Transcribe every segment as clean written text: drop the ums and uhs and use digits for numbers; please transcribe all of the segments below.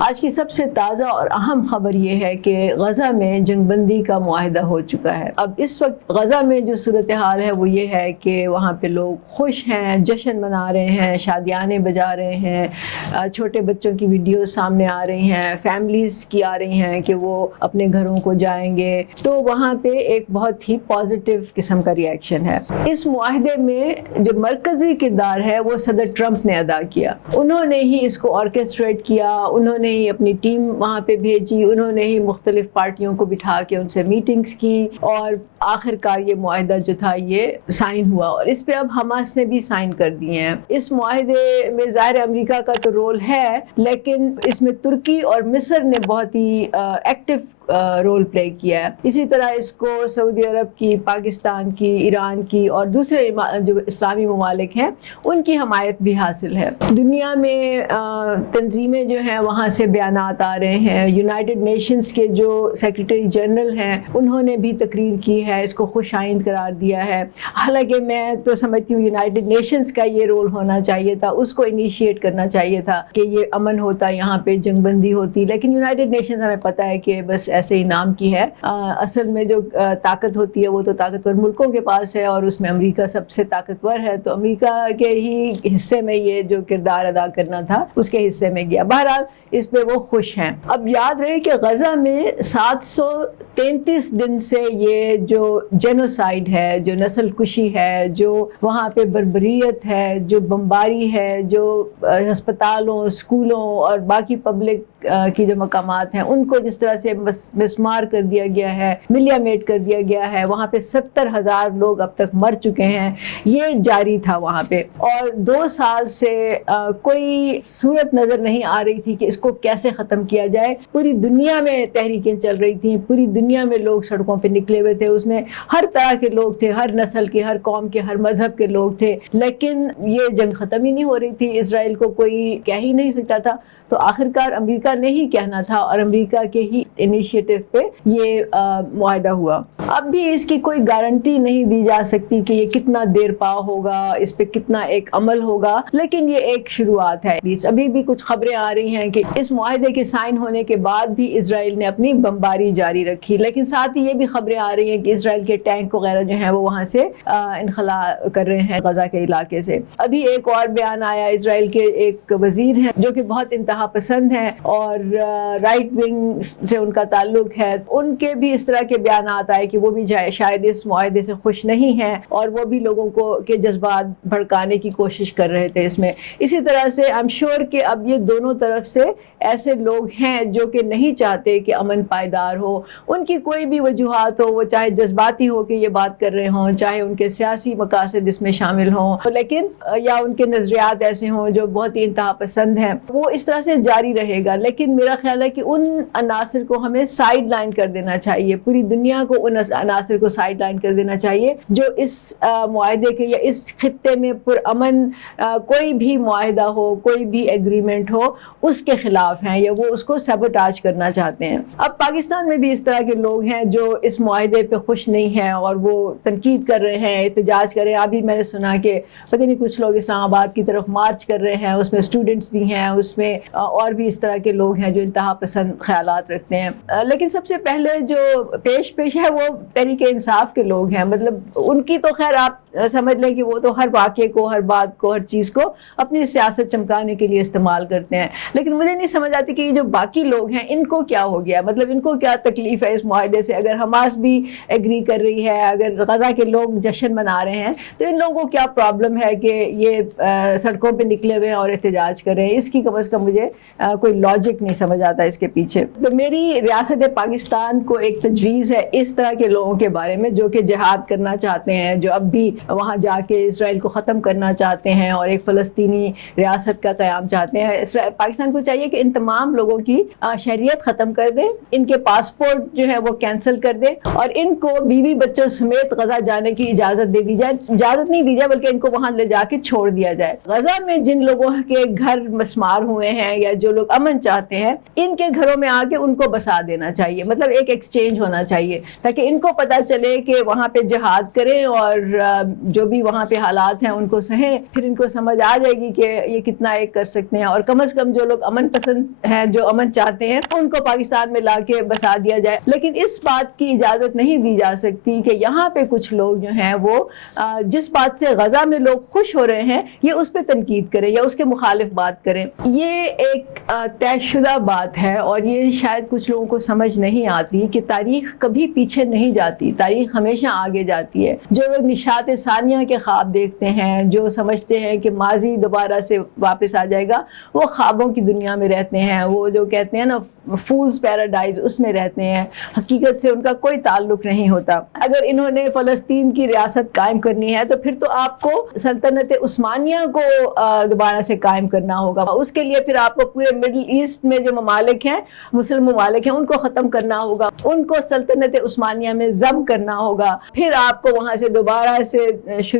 آج کی سب سے تازہ اور اہم خبر یہ ہے کہ غزہ میں جنگ بندی کا معاہدہ ہو چکا ہے. اب اس وقت غزہ میں جو صورتحال ہے وہ یہ ہے کہ وہاں پہ لوگ خوش ہیں, جشن منا رہے ہیں, شادیانے بجا رہے ہیں, چھوٹے بچوں کی ویڈیوز سامنے آ رہی ہیں, فیملیز کی آ رہی ہیں کہ وہ اپنے گھروں کو جائیں گے. تو وہاں پہ ایک بہت ہی پازیٹیو قسم کا ری ایکشن ہے. اس معاہدے میں جو مرکزی کردار ہے وہ صدر ٹرمپ نے ادا کیا. انہوں نے ہی اس کو آرکیسٹریٹ کیا, انہوں نے ہی اپنی ٹیم وہاں پہ بھیجی, انہوں نے ہی مختلف پارٹیوں کو بٹھا کے ان سے میٹنگز کی, اور آخر کار یہ معاہدہ جو تھا یہ سائن ہوا, اور اس پہ اب حماس نے بھی سائن کر دیے ہیں. اس معاہدے میں ظاہر امریکہ کا تو رول ہے, لیکن اس میں ترکی اور مصر نے بہت ہی ایکٹیو رول پلے کیا ہے. اسی طرح اس کو سعودی عرب کی, پاکستان کی, ایران کی اور دوسرے جو اسلامی ممالک ہیں ان کی حمایت بھی حاصل ہے. دنیا میں تنظیمیں جو ہیں وہاں سے بیانات آ رہے ہیں. یونائٹڈ نیشنز کے جو سیکریٹری جنرل ہیں انہوں نے بھی تقریر کی ہے, اس کو خوش آئند قرار دیا ہے. حالانکہ میں تو سمجھتی ہوں یونائٹڈ نیشنز کا یہ رول ہونا چاہیے تھا, اس کو انیشیٹ کرنا چاہیے تھا کہ یہ امن ہوتا, یہاں پہ جنگ بندی ہوتی. لیکن یونائٹڈ نیشنز ہمیں پتہ ہے کہ بس ایسے ہی نام کی ہے. اصل میں جو طاقت ہوتی ہے وہ تو طاقتور ملکوں کے پاس ہے, اور اس میں امریکہ سب سے طاقتور ہے, تو امریکہ کے ہی حصے میں یہ جو کردار ادا کرنا تھا اس کے حصے میں گیا. بہرحال اس پہ وہ خوش ہیں. اب یاد رہے کہ غزہ میں 733 دن سے یہ جو جینوسائیڈ ہے, جو نسل کشی ہے, جو وہاں پہ بربریت ہے, جو بمباری ہے, جو ہسپتالوں, اسکولوں اور باقی پبلک کی جو مقامات ہیں ان کو جس طرح سے مسمار کر دیا گیا ہے, ملیا میٹ کر دیا گیا ہے. وہاں پہ 70,000 لوگ اب تک مر چکے ہیں. یہ جاری تھا وہاں پہ, اور 2 سال سے کوئی صورت نظر نہیں آ رہی تھی کہ اس کو کیسے ختم کیا جائے. پوری دنیا میں تحریکیں چل رہی تھیں, پوری دنیا میں لوگ سڑکوں پہ نکلے ہوئے تھے, اس میں ہر طرح کے لوگ تھے, ہر نسل کے, ہر قوم کے, ہر مذہب کے لوگ تھے. لیکن یہ جنگ ختم ہی نہیں ہو رہی تھی. اسرائیل کو کوئی کہہ ہی نہیں سکتا تھا. تو آخر کار امریکہ نے ہی کہنا تھا, اور امریکہ کے ہی انیشیٹو پہ یہ معاہدہ ہوا. اب بھی اس کی کوئی گارنٹی نہیں دی جا سکتی کہ یہ کتنا دیر پا ہوگا, اس پہ کتنا ایک عمل ہوگا, لیکن یہ ایک شروعات ہے. ابھی بھی کچھ خبریں آ رہی ہیں کہ اس معاہدے کے سائن ہونے کے بعد بھی اسرائیل نے اپنی بمباری جاری رکھی, لیکن ساتھ ہی یہ بھی خبریں آ رہی ہیں کہ اسرائیل کے ٹینک وغیرہ جو ہیں وہ وہاں سے انخلا کر رہے ہیں غزہ کے علاقے سے. ابھی ایک اور بیان آیا, اسرائیل کے ایک وزیر ہیں جو کہ بہت انتہا پسند ہیں اور رائٹ ونگ سے ان کا تعلق ہے, ان کے بھی اس طرح کے بیانات آئے کہ وہ بھی شاید اس معاہدے سے خوش نہیں ہیں, اور وہ بھی لوگوں کو کے جذبات بھڑکانے کی کوشش کر رہے تھے اس میں. اسی طرح سے I'm sure کہ اب یہ دونوں طرف سے ایسے لوگ ہیں جو کہ نہیں چاہتے کہ امن پائیدار ہو. ان کی کوئی بھی وجوہات ہو, وہ چاہے جذباتی ہو کہ یہ بات کر رہے ہوں, چاہے ان کے سیاسی مقاصد اس میں شامل ہوں, لیکن یا ان کے نظریات ایسے ہوں جو بہت ہی انتہا پسند ہیں, وہ اس طرح سے جاری رہے گا. لیکن میرا خیال ہے کہ ان عناصر کو ہمیں سائیڈ لائن کر دینا چاہیے, پوری دنیا کو ان عناصر کو سائیڈ لائن کر دینا چاہیے جو اس معاہدے کے یا اس خطے میں پرامن کوئی بھی معاہدہ ہو, کوئی بھی ایگریمنٹ ہو, اس کے خلاف ہیں یا وہ اس کو سیبوٹاج کرنا چاہتے ہیں. اب پاکستان میں بھی اس طرح کے لوگ ہیں جو اس معاہدے پہ خوش نہیں ہیں اور وہ تنقید کر رہے ہیں, احتجاج کر رہے ہیں. ابھی میں نے سنا کہ پتہ نہیں کچھ لوگ اسلام آباد کی طرف مارچ کر رہے ہیں, اس میں اسٹوڈنٹس بھی ہیں, اس میں اور بھی اس طرح کے لوگ ہیں جو انتہا پسند خیالات رکھتے ہیں. لیکن سب سے پہلے جو پیش ہے وہ تحریک انصاف کے لوگ ہیں. مطلب ان کی تو خیر آپ سمجھ لیں کہ وہ تو ہر واقعے کو, ہر بات کو, ہر چیز کو اپنی سیاست چمکانے کے لیے استعمال کرتے ہیں. لیکن مجھے نہیں سمجھ آتی کہ یہ جو باقی لوگ ہیں ان کو کیا ہو گیا, مطلب ان کو کیا تکلیف ہے اس معاہدے سے. اگر حماس بھی ایگری کر رہی ہے, اگر غزہ کے لوگ جشن منا رہے ہیں, تو ان لوگوں کو کیا پرابلم ہے کہ یہ سڑکوں پہ نکلے ہوئے ہیں اور احتجاج کر رہے ہیں. اس کی کم از کم مجھے کوئی لاجک نہیں سمجھ آتا اس کے پیچھے. تو میری ریاست پاکستان کو ایک تجویز ہے اس طرح کے لوگوں کے بارے میں جو کہ جہاد کرنا چاہتے ہیں, جو اب بھی وہاں جا کے اسرائیل کو ختم کرنا چاہتے ہیں اور ایک فلسطینی ریاست کا قیام چاہتے ہیں. پاکستان کو چاہیے کہ ان تمام لوگوں کی شہریت ختم کر دے, ان کے پاسپورٹ جو ہے وہ کینسل کر دے, اور ان کو بیوی بچوں سمیت غزہ جانے کی اجازت دے دی جائے. اجازت نہیں دی جائے بلکہ ان کو وہاں لے جا کے چھوڑ دیا جائے. غزہ میں جن لوگوں کے گھر مسمار ہوئے ہیں یا جو لوگ امن چاہتے ہیں, ان کے گھروں میں آ کے ان کو بسا دینا چاہیے. مطلب ایک ایکسچینج ہونا چاہیے تاکہ ان کو پتہ چلے کہ وہاں پہ جہاد کریں اور جو بھی وہاں پہ حالات ہیں ان کو سہیں, پھر ان کو سمجھ آ جائے گی کہ یہ کتنا ایک کر سکتے ہیں, اور کم از کم جو لوگ امن پسند ہیں, جو امن چاہتے ہیں, ان کو پاکستان میں لا کے بسا دیا جائے. لیکن اس بات کی اجازت نہیں دی جا سکتی کہ یہاں پہ کچھ لوگ جو ہیں وہ جس بات سے غزہ میں لوگ خوش ہو رہے ہیں یہ اس پہ تنقید کریں یا اس کے مخالف بات کریں. یہ ایک طے شدہ بات ہے, اور یہ شاید کچھ لوگوں کو سمجھ نہیں آتی کہ تاریخ کبھی پیچھے نہیں جاتی, تاریخ ہمیشہ آگے جاتی ہے. جو لوگ نشاط ثانیہ کے خواب دیکھتے ہیں, جو سمجھتے ہیں کہ ماضی دوبارہ سے واپس آ جائے گا, وہ خوابوں کی دنیا میں رہتے ہیں. وہ جو کہتے ہیں نا فولز پیراڈائز, اس میں رہتے ہیں. حقیقت سے ان کا کوئی تعلق نہیں ہوتا. اگر انہوں نے فلسطین کی ریاست قائم کرنی ہے تو پھر تو آپ کو سلطنت عثمانیہ کو دوبارہ سے قائم کرنا ہوگا. اس کے لیے پھر آپ کو پورے مڈل ایسٹ میں جو ممالک ہیں, مسلم ممالک ہیں, ان کو ختم کرنا ہوگا, ان کو سلطنت عثمانیہ میں ضم کرنا ہوگا. پھر آپ کو وہاں سے دوبارہ سے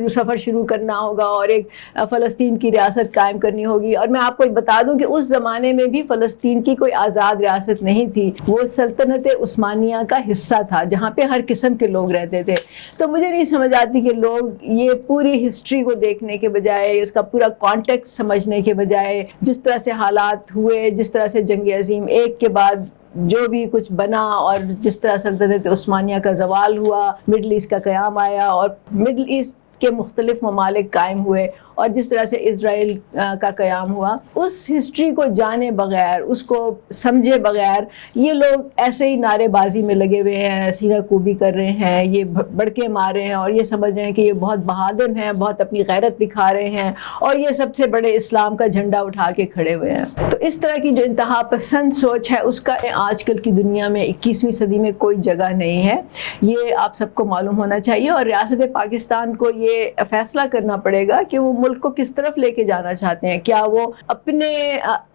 سفر شروع کرنا ہوگا اور ایک فلسطین کی ریاست قائم کرنی ہوگی. اور میں آپ کو بتا دوں کہ اس زمانے میں بھی فلسطین کی کوئی آزاد ریاست نہیں تھی, وہ سلطنت عثمانیہ کا حصہ تھا جہاں پہ ہر قسم کے لوگ رہتے تھے. تو مجھے نہیں سمجھ آتی کہ لوگ یہ پوری ہسٹری کو دیکھنے کے بجائے, اس کا پورا کانٹیکسٹ سمجھنے کے بجائے, جس طرح سے حالات ہوئے, جس طرح سے جنگ عظیم ایک کے بعد جو بھی کچھ بنا, اور جس طرح سلطنت عثمانیہ کا زوال ہوا, مڈل ایسٹ کا قیام آیا, اور مڈل ایسٹ کے مختلف ممالک قائم ہوئے, اور جس طرح سے اسرائیل کا قیام ہوا, اس ہسٹری کو جانے بغیر, اس کو سمجھے بغیر یہ لوگ ایسے ہی نعرے بازی میں لگے ہوئے ہیں, سینہ کوبی کر رہے ہیں, یہ بڑکے مار رہے ہیں, اور یہ سمجھ رہے ہیں کہ یہ بہت بہادر ہیں, بہت اپنی غیرت دکھا رہے ہیں, اور یہ سب سے بڑے اسلام کا جھنڈا اٹھا کے کھڑے ہوئے ہیں. تو اس طرح کی جو انتہا پسند سوچ ہے, اس کا آج کل کی دنیا میں 21ویں صدی میں کوئی جگہ نہیں ہے. یہ آپ سب کو معلوم ہونا چاہیے, اور ریاست پاکستان کو یہ فیصلہ کرنا پڑے گا کہ وہ ملک کو کس طرف لے کے جانا چاہتے ہیں. کیا وہ اپنے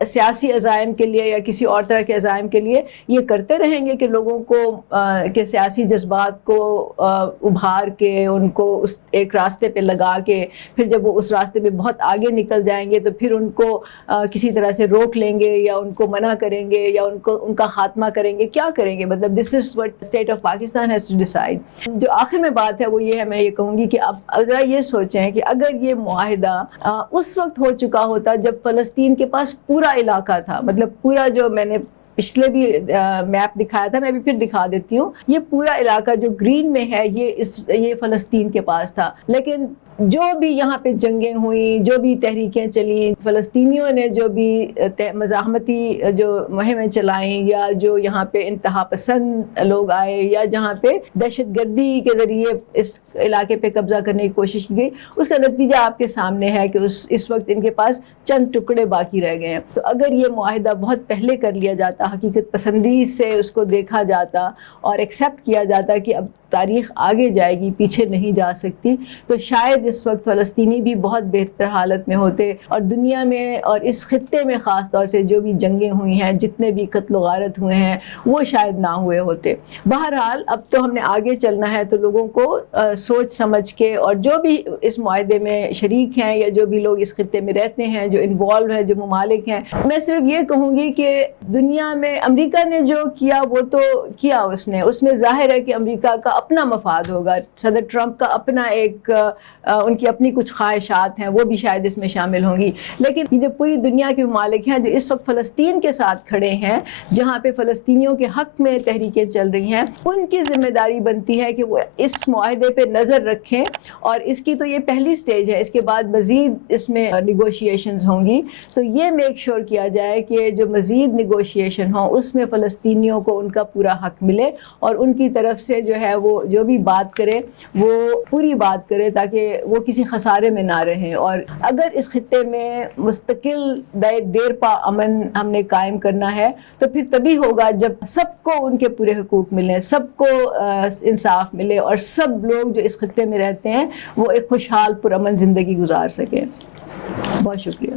سیاسی عزائم کے لیے یا کسی اور طرح کے عزائم کے لیے یہ کرتے رہیں گے کہ لوگوں کو کے سیاسی جذبات کو ابھار کے, ان کو اس ایک راستے پہ لگا کے, پھر جب وہ اس راستے پہ بہت آگے نکل جائیں گے تو پھر ان کو کسی طرح سے روک لیں گے, یا ان کو منع کریں گے, یا ان کا خاتمہ کریں گے, کیا کریں گے؟ مطلب this is what state of Pakistan has to decide. جو آخر میں بات ہے وہ یہ ہے, میں یہ کہوں گی کہ اب ذرا یہ سوچیں کہ اگر یہ معاہدہ اس وقت ہو چکا ہوتا جب فلسطین کے پاس پورا علاقہ تھا, مطلب پورا, جو میں نے پچھلے بھی میپ دکھایا تھا, میں بھی پھر دکھا دیتی ہوں, یہ پورا علاقہ جو گرین میں ہے یہ فلسطین کے پاس تھا. لیکن جو بھی یہاں پہ جنگیں ہوئیں, جو بھی تحریکیں چلیں, فلسطینیوں نے جو بھی مزاحمتی جو مہمیں چلائیں, یا جو یہاں پہ انتہا پسند لوگ آئے, یا جہاں پہ دہشت گردی کے ذریعے اس علاقے پہ قبضہ کرنے کی کوشش کی گئی, اس کا نتیجہ آپ کے سامنے ہے کہ اس وقت ان کے پاس چند ٹکڑے باقی رہ گئے ہیں. تو اگر یہ معاہدہ بہت پہلے کر لیا جاتا, حقیقت پسندی سے اس کو دیکھا جاتا اور ایکسیپٹ کیا جاتا کہ اب تاریخ آگے جائے گی, پیچھے نہیں جا سکتی, تو شاید اس وقت فلسطینی بھی بہت بہتر حالت میں ہوتے, اور دنیا میں اور اس خطے میں خاص طور سے جو بھی جنگیں ہوئی ہیں, جتنے بھی قتل و غارت ہوئے ہیں, وہ شاید نہ ہوئے ہوتے. بہرحال اب تو ہم نے آگے چلنا ہے, تو لوگوں کو سوچ سمجھ کے, اور جو بھی اس معاہدے میں شریک ہیں یا جو بھی لوگ اس خطے میں رہتے ہیں, جو انوالو ہیں, جو ممالک ہیں, میں صرف یہ کہوں گی کہ دنیا میں امریکہ نے جو کیا وہ تو کیا, اس میں ظاہر ہے کہ امریکہ کا اپنا مفاد ہوگا, صدر ٹرمپ کا اپنا ایک ان کی اپنی کچھ خواہشات ہیں, وہ بھی شاید اس میں شامل ہوں گی. لیکن یہ جو پوری دنیا کے ممالک ہیں جو اس وقت فلسطین کے ساتھ کھڑے ہیں, جہاں پہ فلسطینیوں کے حق میں تحریکیں چل رہی ہیں, ان کی ذمہ داری بنتی ہے کہ وہ اس معاہدے پہ نظر رکھیں. اور اس کی تو یہ پہلی سٹیج ہے, اس کے بعد مزید اس میں نیگوشیشنز ہوں گی. تو یہ میک شور کیا جائے کہ جو مزید نیگوشیشن ہوں اس میں فلسطینیوں کو ان کا پورا حق ملے, اور ان کی طرف سے جو ہے وہ جو بھی بات کرے وہ پوری بات کرے, تاکہ وہ کسی خسارے میں نہ رہیں. اور اگر اس خطے میں مستقل دیر پا امن ہم نے قائم کرنا ہے, تو پھر تبھی ہوگا جب سب کو ان کے پورے حقوق ملیں, سب کو انصاف ملے, اور سب لوگ جو اس خطے میں رہتے ہیں وہ ایک خوشحال پرامن زندگی گزار سکیں. بہت شکریہ.